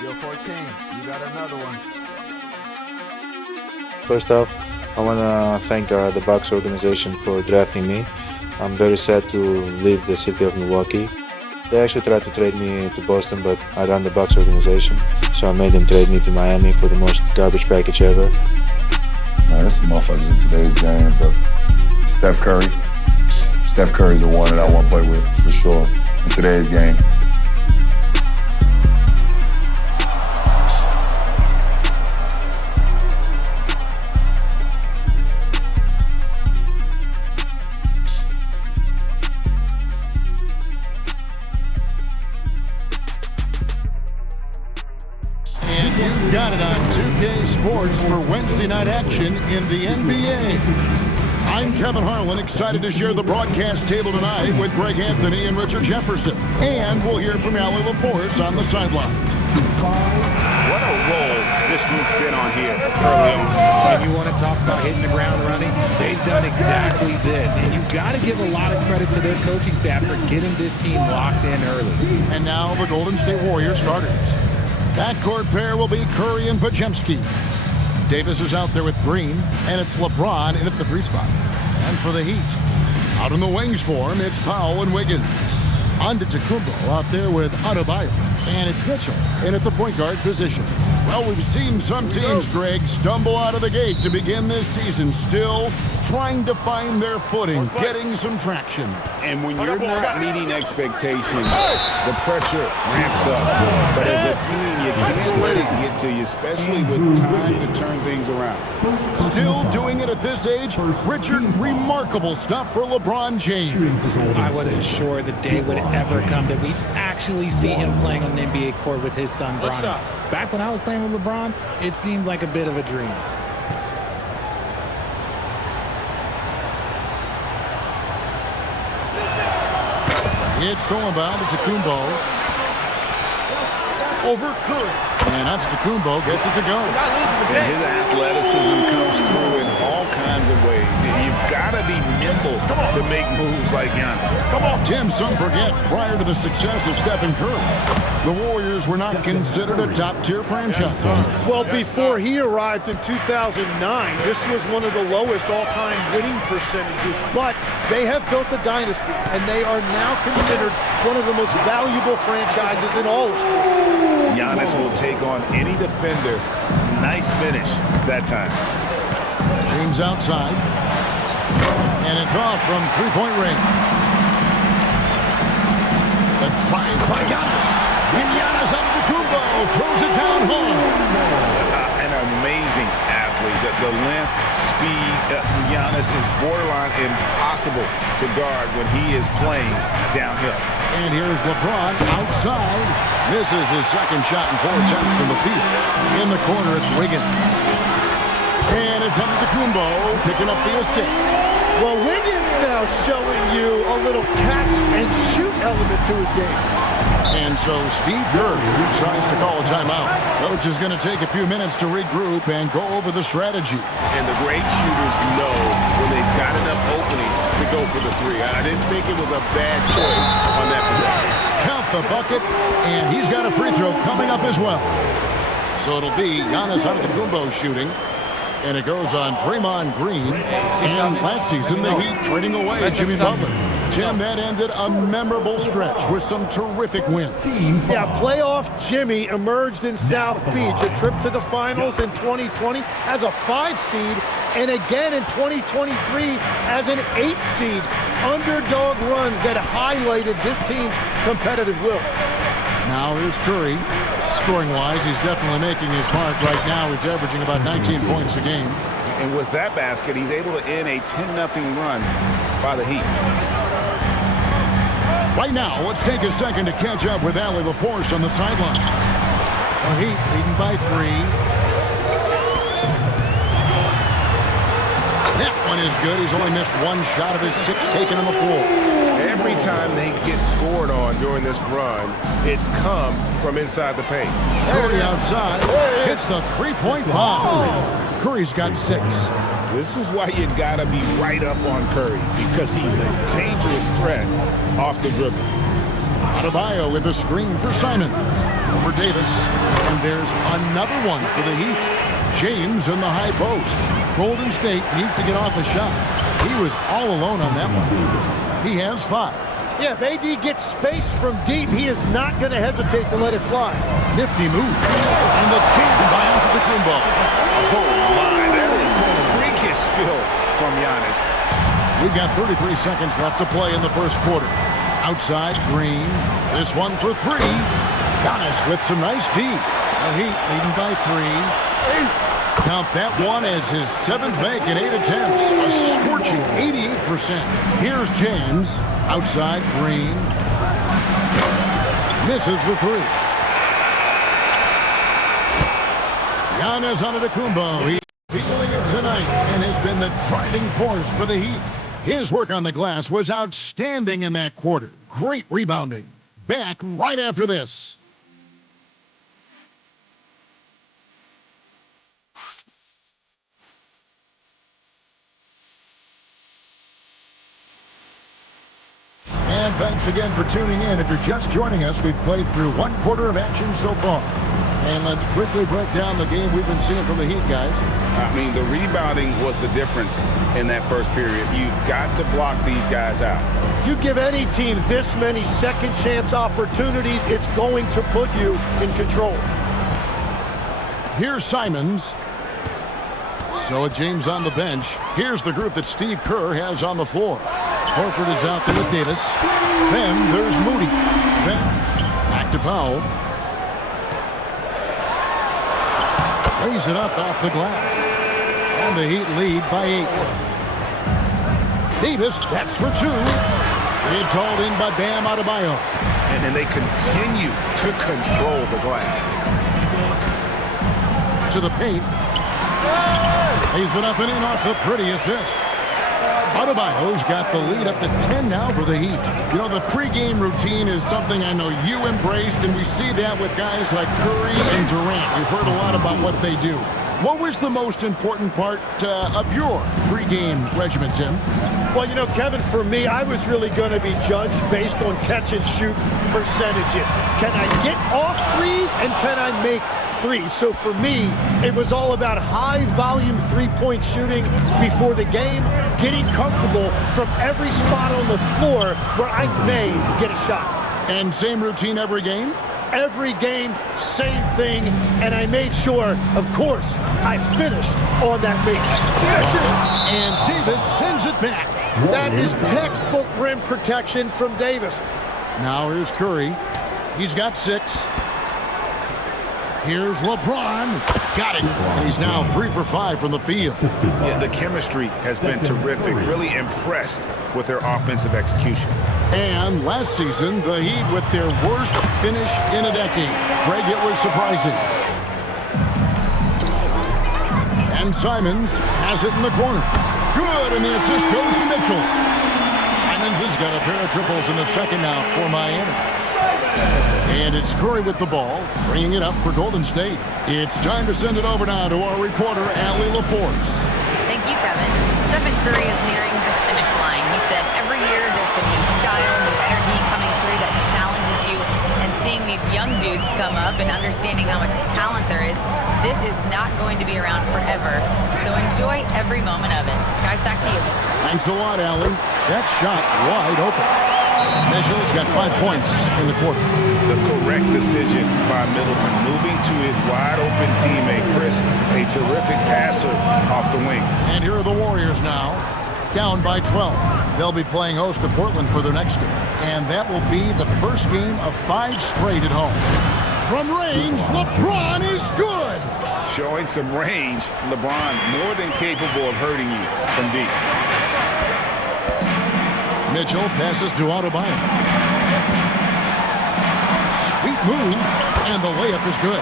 Yo, 14, you got another one. First off, I want to thank the Bucks organization for drafting me. I'm very sad to leave the city of Milwaukee. They actually tried to trade me to Boston, but I run the Bucks organization, so I made them trade me to Miami for the most garbage package ever. Man, there's some motherfuckers in today's game, but Steph Curry's the one that I want to play with for sure in today's game. You've got it on 2K Sports for Wednesday night action in the NBA. I'm Kevin Harlan, excited to share the broadcast table tonight with Greg Anthony and Richard Jefferson. And we'll hear from Yaxel Lendeborg on the sideline. What a role this group's been on here early on. And you want to talk about hitting the ground running? They've done exactly this. And you've got to give a lot of credit to their coaching staff for getting this team locked in early. And now the Golden State Warriors starters. Backcourt pair will be Curry and Podziemski. Davis is out there with Green, and it's LeBron in at the 3 spot. And for the Heat, out in the wings for him, it's Powell and Wiggins. Antetokounmpo out there with Adebayo, and it's Mitchell in at the point guard position. Well, we've seen some teams, Greg, stumble out of the gate to begin this season, still trying to find their footing, getting some traction. And when you're not meeting expectations, the pressure ramps up. But as a team, you can't let it get to you, especially with time to turn things around. Still doing it at this age, Richard, remarkable stuff for LeBron James. I wasn't sure the day would ever come that we'd actually see him playing on an NBA court with his son, Bronny. Back when I was playing with LeBron, it seemed like a bit of a dream. It's thrown by Antetokounmpo. Over Curry. And Antetokounmpo gets it to go. And his athleticism comes through in all kinds of ways. You've got to be nimble to make moves like Giannis. Come on, Tim, some forget, prior to the success of Stephen Curry, the Warriors were not considered a top-tier franchise. Well, before he arrived in 2009, this was one of the lowest all-time winning percentages, but they have built a dynasty, and they are now considered one of the most valuable franchises in all of sports. Giannis will take on any defender. Nice finish that time. James outside. And it's off from three-point range. The drive by Giannis. And Giannis Antetokounmpo throws it down home. An amazing athlete. The length, speed, Giannis is borderline impossible to guard when he is playing downhill. And here's LeBron outside. This is his second shot in 4 attempts from the field. In the corner, it's Wiggins. And it's Antetokounmpo picking up the assist. Well, Wiggins now showing you a little catch-and-shoot element to his game. And so Steve Kerr tries to call a timeout. Coach is going to take a few minutes to regroup and go over the strategy. And the great shooters know when they've got enough opening to go for the 3. I didn't think it was a bad choice on that possession. Count the bucket, and he's got a free throw coming up as well. So it'll be Giannis Antetokounmpo shooting. And it goes on Draymond Green. And last season, the Heat trading away Jimmy Butler. Tim, that ended a memorable stretch with some terrific wins. Yeah, playoff Jimmy emerged in South Beach, a trip to the finals in 2020 as a 5 seed, and again in 2023 as an 8 seed. Underdog runs that highlighted this team's competitive will. Now here's Curry. Scoring-wise, he's definitely making his mark right now. He's averaging about 19 points a game. And with that basket, he's able to end a 10-0 run by the Heat. Right now, let's take a second to catch up with Yaxel Lendeborg on the sideline. The Heat leading by 3. That one is good. He's only missed 1 shot of his 6 taken on the floor. Every time they get scored on during this run, it's come from inside the paint. Curry outside hits the 3-point bomb. Curry's got 6. This is why you gotta be right up on Curry, because he's a dangerous threat off the dribble. Adebayo with a screen for Simon. For Davis. And there's another one for the Heat. James in the high post. Golden State needs to get off a shot. He was all alone on that one. He has 5. Yeah, if AD gets space from deep, he is not going to hesitate to let it fly. Nifty move. And the jam by Antetokounmpo. Oh, my. That is freakish skill from Giannis. We've got 33 seconds left to play in the first quarter. Outside, Green. This one for 3. Giannis with some nice D. The Heat leading by 3. Count that one as his 7th make in 8 attempts. A scorching 88%. Here's James. Outside, Green. Misses the 3. Giannis Antetokounmpo. He's feeling it tonight and has been the driving force for the Heat. His work on the glass was outstanding in that quarter. Great rebounding. Back right after this. And thanks again for tuning in. If you're just joining us, we've played through 1 quarter of action so far. And let's quickly break down the game we've been seeing from the Heat, guys. I mean, the rebounding was the difference in that first period. You've got to block these guys out. You give any team this many second chance opportunities, it's going to put you in control. Here's Simons. So with James on the bench, here's the group that Steve Kerr has on the floor. Horford is out there with Davis. Then there's Moody. Then back to Powell. Lays it up off the glass. And the Heat lead by 8. Davis, that's for 2. It's hauled in by Bam Adebayo. And then they continue to control the glass. To the paint. Lays it up and in off the pretty assist. Adebayo's got the lead up to 10 now for the Heat. You know, the pregame routine is something I know you embraced, and we see that with guys like Curry and Durant. We've heard a lot about what they do. What was the most important part of your pregame regimen, Tim? Well, you know, Kevin, for me, I was really going to be judged based on catch-and-shoot percentages. Can I get off threes, and can I make threes? So for me, it was all about high-volume three-point shooting before the game, getting comfortable from every spot on the floor where I may get a shot. And same routine every game? Every game, same thing, and I made sure, of course, I finished on that base. That's it! And Davis sends it back. That is textbook rim protection from Davis. Now here's Curry. He's got 6. Here's LeBron. Got it. And he's now 3 for 5 from the field. Yeah, the chemistry has been terrific. Really impressed with their offensive execution. And last season, the Heat with their worst finish in a decade. Greg, it was surprising. And Simons has it in the corner. Good, and the assist goes to Mitchell. Simons has got a pair of triples in the second now for Miami. And it's Curry with the ball, bringing it up for Golden State. It's time to send it over now to our reporter, Allie LaForce. Thank you, Kevin. Stephen Curry is nearing the finish line. He said every year there's some new style, new energy coming through that challenges you. And seeing these young dudes come up and understanding how much talent there is, this is not going to be around forever. So enjoy every moment of it. Guys, back to you. Thanks a lot, Allie. That shot wide open. Mitchell's got 5 points in the quarter. The correct decision by Middleton, moving to his wide-open teammate, Chris, a terrific passer off the wing. And here are the Warriors now, down by 12. They'll be playing host to Portland for their next game. And that will be the first game of 5 straight at home. From range, LeBron is good. Showing some range, LeBron more than capable of hurting you from deep. Mitchell passes to Adebayo. Sweet move, and the layup is good.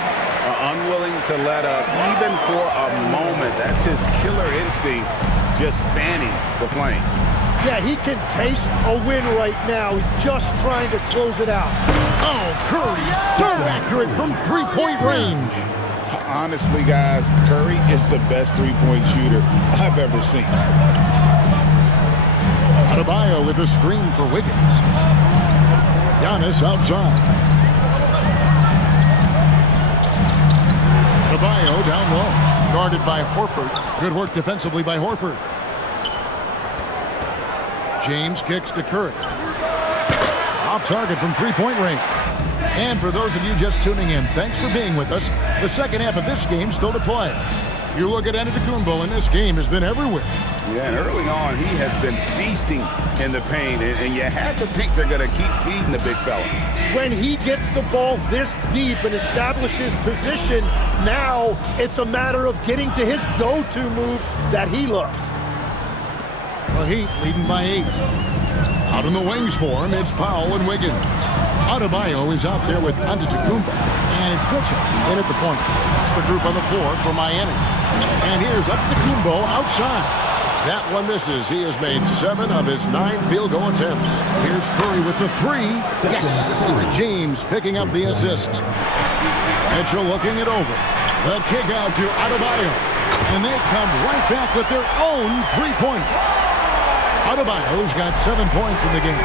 Unwilling to let up even for a moment. That's his killer instinct, just fanning the flame. Yeah, he can taste a win right now. He's just trying to close it out. Oh, Curry, so accurate from three-point range. Honestly, guys, Curry is the best three-point shooter I've ever seen. Adebayo with a screen for Wiggins. Giannis outside. Adebayo down low. Guarded by Horford. Good work defensively by Horford. James kicks to Curry. Off target from three-point range. And for those of you just tuning in, thanks for being with us. The second half of this game still to play. You look at Antetokounmpo, and this game has been everywhere. Yeah, and early on, he has been feasting in the paint, and you have to think they're going to keep feeding the big fella. When he gets the ball this deep and establishes position, now it's a matter of getting to his go-to moves that he loves. The Heat leading by 8. Out in the wings for him, it's Powell and Wiggins. Adebayo is out there with Antetokounmpo, and it's Mitchell in at the point. It's the group on the floor for Miami. And here's Antetokounmpo outside. That one misses. He has made 7 of his 9 field goal attempts. Here's Curry with the 3. Yes, it's James picking up the assist. Mitchell looking it over. The kick out to Adebayo. And they come right back with their own three-pointer. Adebayo's got 7 points in the game.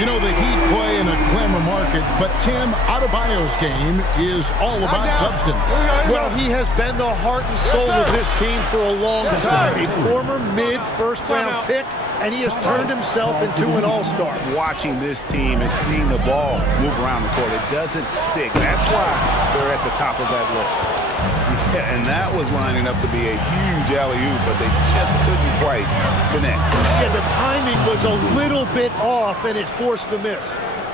You know, the Heat play in a glamour market, but Tim, Adebayo's game is all about substance. Well, he has been the heart and soul of this team for a long time. A former mid-first-round pick, and he has turned himself into an all-star. Watching this team and seeing the ball move around the court, it doesn't stick. That's why they're at the top of that list. Yeah, and that was lining up to be a huge alley-oop, but they just couldn't quite connect. Yeah, the timing was a little bit off, and it forced the miss.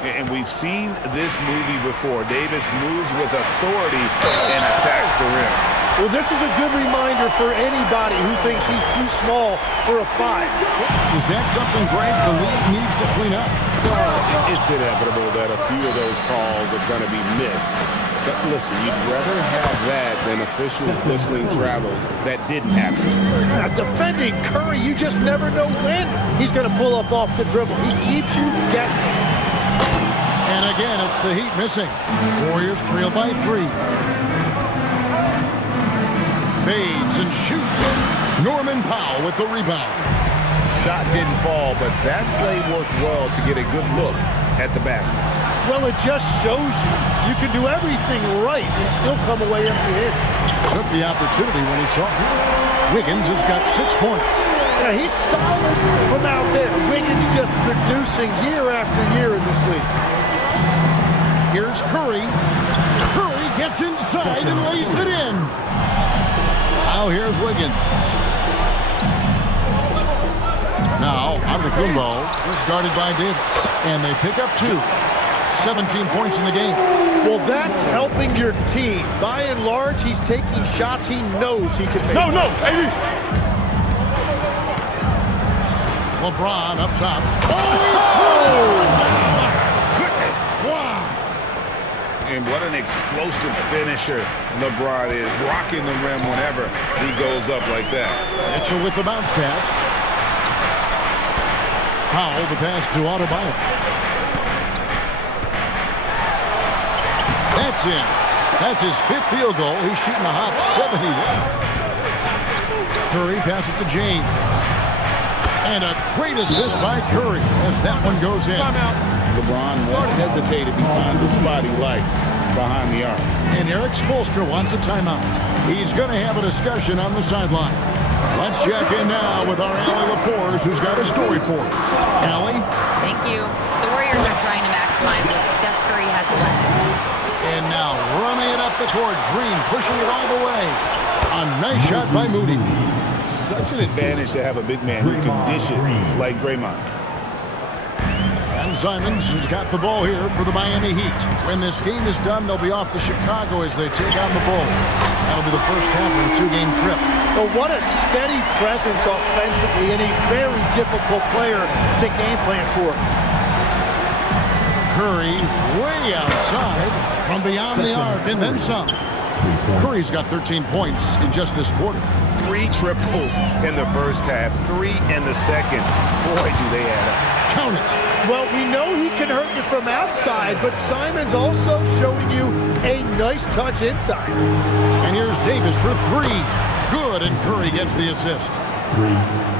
And we've seen this movie before. Davis moves with authority and attacks the rim. Well, this is a good reminder for anybody who thinks he's too small for a 5. Is that something, Greg, the league needs to clean up? Well, it's inevitable that a few of those calls are going to be missed. But listen, you'd rather have that than officials whistling travels that didn't happen. Defending Curry, you just never know when he's going to pull up off the dribble. He keeps you guessing. And again, it's the Heat missing. Warriors trail by 3. Fades and shoots. Norman Powell with the rebound. Shot didn't fall, but that play worked well to get a good look at the basket. Well, it just shows you can do everything right and still come away empty-handed. Took the opportunity when he saw it. Wiggins has got 6 points. Yeah, he's solid from out there. Wiggins just producing year after year in this league. Here's Curry. Curry gets inside and lays it in. Now here's Wiggins. Now, Antetokounmpo is guarded by Davis. And they pick up 2. 17 points in the game. Well, that's helping your team. By and large, he's taking shots he knows he can make. No, baby! LeBron up top. Oh, my goodness. Wow. And what an explosive finisher LeBron is, rocking the rim whenever he goes up like that. Mitchell with the bounce pass. Powell the pass to Adebayo. That's in. That's his 5th field goal. He's shooting a hot 71. Curry passes to James. And a great assist by Curry as that one goes in. LeBron won't hesitate if he finds a spot he likes behind the arc. And Eric Spoelstra wants a timeout. He's going to have a discussion on the sideline. Let's check in now with our Allie LaForce, who's got a story for us. Allie? Thank you. The Warriors are trying to maximize what Steph Curry has left. And now running it up the court. Green pushing it all the way. A nice shot by Moody. Such an advantage to have a big man who can dish it like Draymond. And Simons has got the ball here for the Miami Heat. When this game is done, they'll be off to Chicago as they take on the Bulls. That'll be the first half of a 2-game trip. But what a steady presence offensively and a very difficult player to game plan for. Curry way outside from beyond the arc and then some. Curry's got 13 points in just this quarter. 3 triples in the first half, 3 in the second. Boy, do they add up. Count it. Well, we know he can hurt you from outside, but Simons also showing you a nice touch inside. And here's Davis for 3. Good, and Curry gets the assist.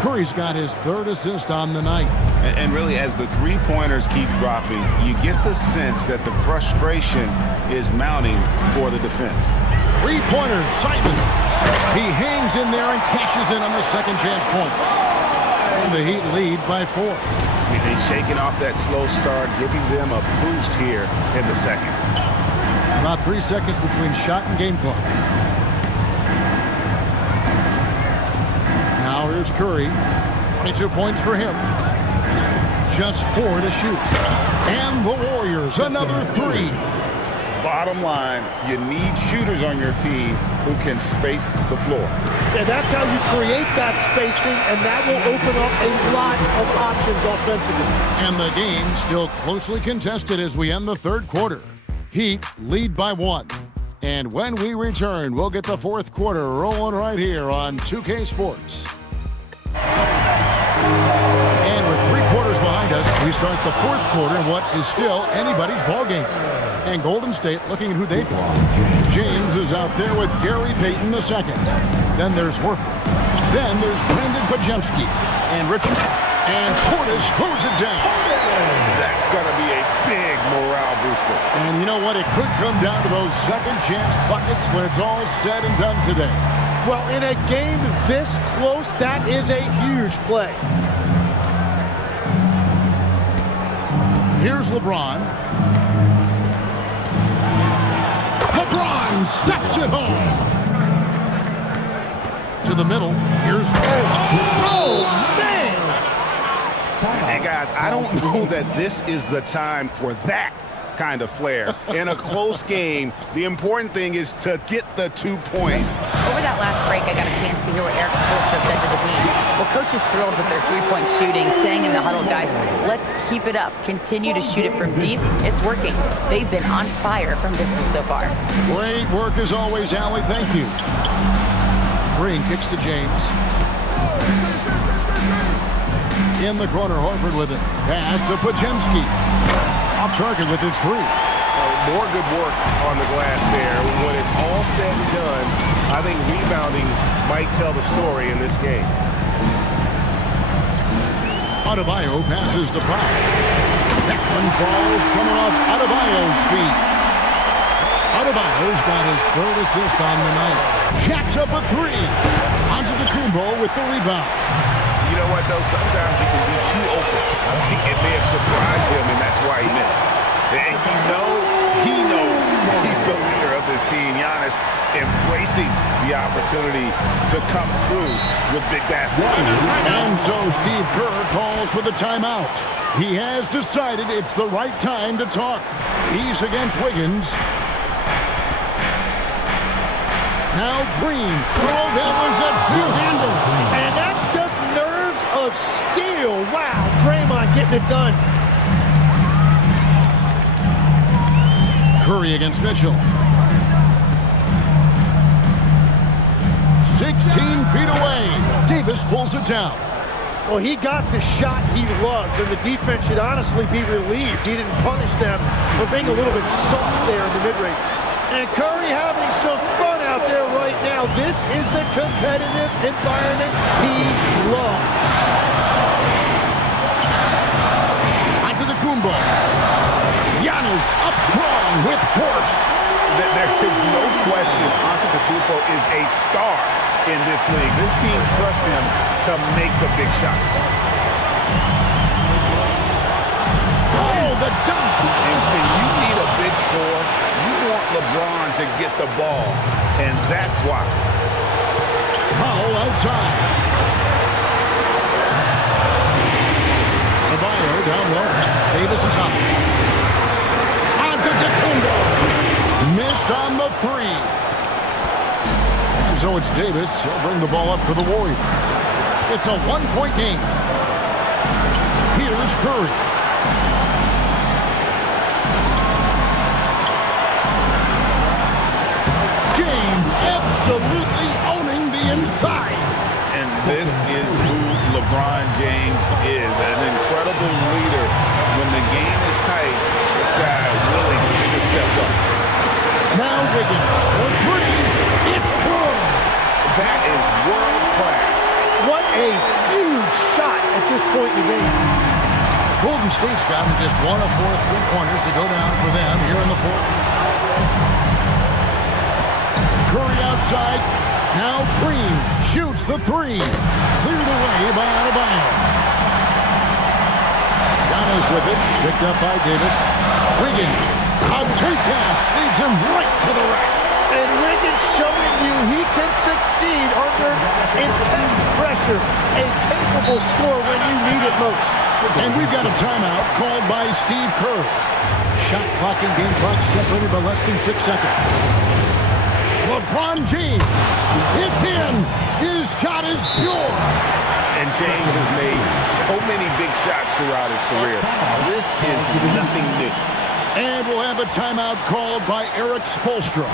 Curry's got his third assist on the night. And really, as the three-pointers keep dropping, you get the sense that the frustration is mounting for the defense. Three-pointers, Simon. He hangs in there and cashes in on the second chance points. And the Heat lead by 4. They're shaking off that slow start, giving them a boost here in the second. About 3 seconds between shot and game clock. Now here's Curry. 22 points for him. Just 4 to shoot. And the Warriors, another 3. Bottom line, you need shooters on your team who can space the floor. And that's how you create that spacing, and that will open up a lot of options offensively. And the game still closely contested as we end the third quarter. Heat lead by 1. And when we return, we'll get the fourth quarter rolling right here on 2K Sports. And with 3 quarters behind us, we start the fourth quarter in what is still anybody's ball game. And Golden State looking at who they've got. James is out there with Gary Payton II. Then there's Horford. Then there's Brandon Bajemski. And Richard. And Portis throws it down. That's going to be a big morale booster. And you know what? It could come down to those second chance buckets when it's all said and done today. Well, in a game this close, that is a huge play. Here's LeBron. LeBron steps it home. To the middle. Here's... Oh, man! And guys, I don't know that this is the time for that kind of flair. In a close game, the important thing is to get the 2 points. Over that last break, I got a chance to hear what Eric Spoelstra said to the team. Well, coach is thrilled with their three-point shooting, saying in the huddle, guys, let's keep it up. Continue to shoot it from deep. It's working. They've been on fire from distance so far. Great work as always, Allie. Thank you. Green kicks to James. In the corner, Horford with it. Pass to Bajemski. Off target with his 3. More good work on the glass there. When it's all said and done, I think rebounding might tell the story in this game. Adebayo passes to Powell. That one falls coming off Adebayo's feet. Adebayo's got his third assist on the night. Jacks up a 3. Onto the Kumbo with the rebound. You know what, though? Sometimes you can be too open. I think it may have surprised him, and that's why he missed. And he knows he's the leader of this team. Giannis embracing the opportunity to come through with big baskets. And so Steve Kerr calls for the timeout. He has decided it's the right time to talk. He's against Wiggins. Now Green. Oh, that was a two-hander. And that's just nerves of steel. Wow, Draymond getting it done. Curry against Mitchell. 16 feet away. Davis pulls it down. Well, he got the shot he loves, and the defense should honestly be relieved. He didn't punish them for being a little bit soft there in the mid-range. And Curry having some fun out there right now. This is the competitive environment he loves. Onto the Kumbo. Giannis up strong with force. There is no question Antetokounmpo is a star in this league. This team trusts him to make the big shot. Oh, the dunk! And you need a big score. You want LeBron to get the ball, and that's why. Powell outside. Adebayo down low. Davis is up. Antetokounmpo. Missed on the 3. And so it's Davis. He'll bring the ball up for the Warriors. It's a 1-point game. Here's Curry. James absolutely owning the inside. And this is who LeBron James is. An incredible leader. When the game is tight, this guy willing to step up. Now Wiggins for 3. It's good. That is world class. What a this point in the game. Golden State's gotten just 1 of 4 3-pointers to go down for them here in the fourth. Curry outside. Now Green shoots the three. Cleared away by Adebayo. Giannis with it. Picked up by Davis. Wiggins. A take pass leads him right to the rack. And Wiggins showing you he can succeed under intense pressure. A capable scorer when you need it most. And we've got a timeout called by Steve Kerr. Shot clock and game clock separated by less than 6 seconds. LeBron James. It's in. His shot is pure. And James has made so many big shots throughout his career. This is nothing new. And we'll have a timeout called by Eric Spoelstra.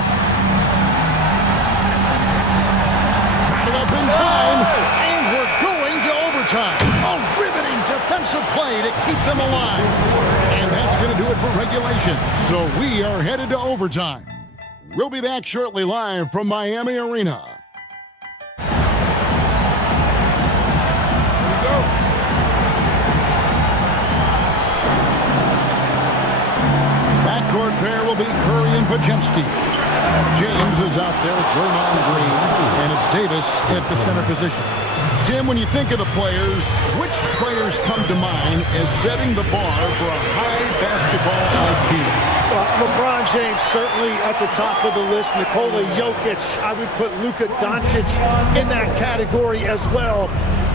Got it up in time. And we're going to overtime. A riveting defensive play to keep them alive. And that's going to do it for regulation. So we are headed to overtime. We'll be back shortly live from Miami Arena. Backcourt pair will be Curry and Podziemski. James is out there with Draymond Green, and it's Davis at the center position. Tim, when you think of the players, which players come to mind as setting the bar for a high basketball IQ? LeBron James certainly at the top of the list. Nikola Jokic, I would put Luka Doncic in that category as well.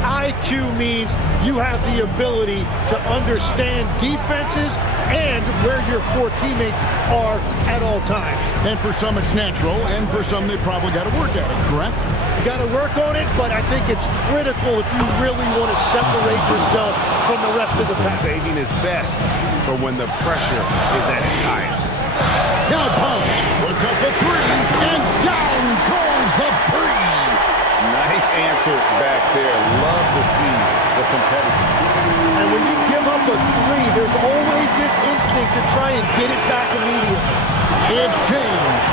IQ means you have the ability to understand defenses and where your 4 teammates are at all times. And for some it's natural, and for some they probably got to work at it, correct? You got to work on it, but I think it's critical if you really want to separate yourself from the rest of the pack. Saving is best for when the pressure is at its highest. Now Pump puts up the three, and down goes the three. Nice answer back there. Love to see the competitor. And when you give up a three, there's always this instinct to try and get it back immediately. It's James.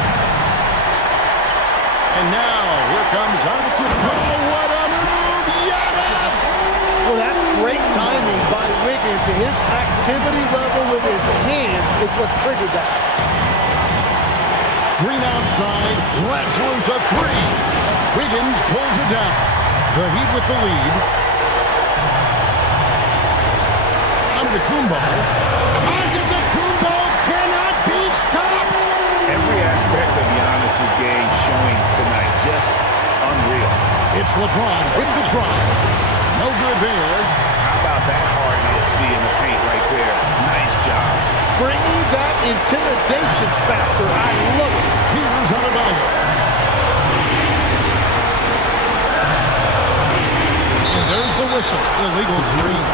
And now, here comes Antetokounmpo. Oh, what a move! Giannis! Well, that's great timing by Wiggins. His activity level with his hands is what triggered that. Green outside, lets loose a three. Wiggins pulls it down. The Heat with the lead. Antetokounmpo. Antetokounmpo cannot be stopped. Every aspect of Giannis' game showing tonight. Just unreal. It's LeBron with the drive. No good there. How about that hard LSD in the paint right there? Nice job. Bringing that intimidation factor. I love it. Here's Adebayo. And there's the whistle. Illegal screen.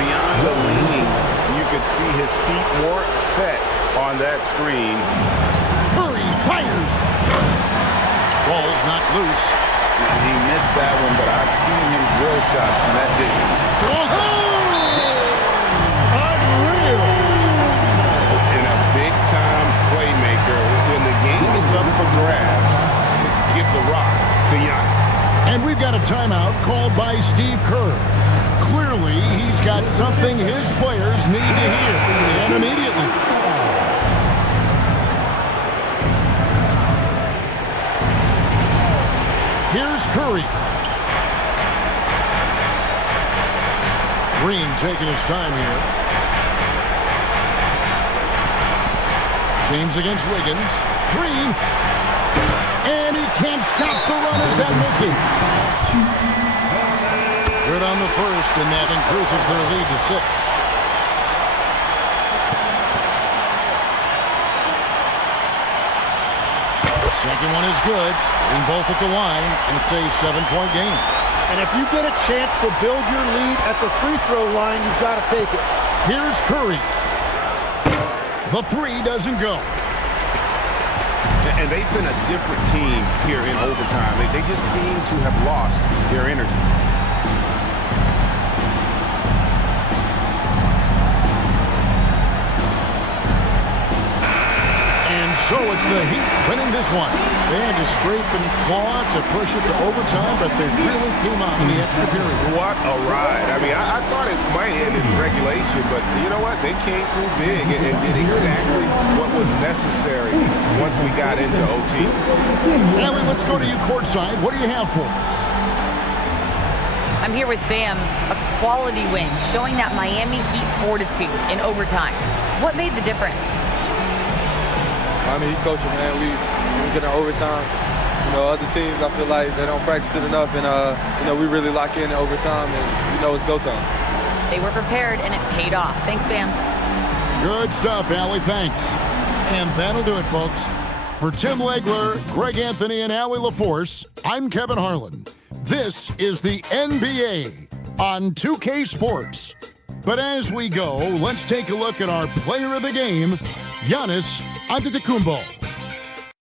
Beyond the leaning, you could see his feet more set on that screen. Curry fires. Ball's not loose. He missed that one, but I've seen him drill shots from that distance. Unreal. And a big-time playmaker. When the game is up for grabs, give the rock to Giannis. And we've got a timeout called by Steve Kerr. Clearly, he's got something his players need to hear, and immediately. Here's Curry. Green taking his time here. James against Wiggins. Green. And he can't stop the runners that miss him. Good on the first, and that increases their lead to 6. The second one is good. In both at the line, and it's a 7-point game. And if you get a chance to build your lead at the free throw line, you've got to take it. Here's Curry. The three doesn't go. And they've been a different team here in overtime. They just seem to have lost their energy. And So it's the Heat winning this one. They had to scrape and claw to push it to overtime, but they really came on in the extra period. What a ride. I mean, I thought it might end in regulation, but you know what? They came through big and did exactly what was necessary once we got into OT. Allie, let's go to you courtside. What do you have for us? I'm here with Bam, a quality win, showing that Miami Heat fortitude in overtime. What made the difference? Miami Heat coaching, man. We get in overtime. You know, other teams, I feel like they don't practice it enough, and you know, we really lock in overtime, and you know, it's go time. They were prepared, and it paid off. Thanks, Bam. Good stuff, Allie. Thanks. And that'll do it, folks. For Tim Legler, Greg Anthony, and Allie LaForce, I'm Kevin Harlan. This is the NBA on 2K Sports. But as we go, let's take a look at our player of the game, Giannis Antetokounmpo.